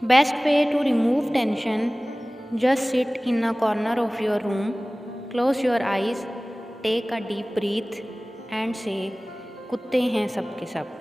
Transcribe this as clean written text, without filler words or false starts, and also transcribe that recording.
Best way to remove tension, just sit in a corner of your room, close your eyes, take a deep breath and say कुत्ते हैं सब के सब।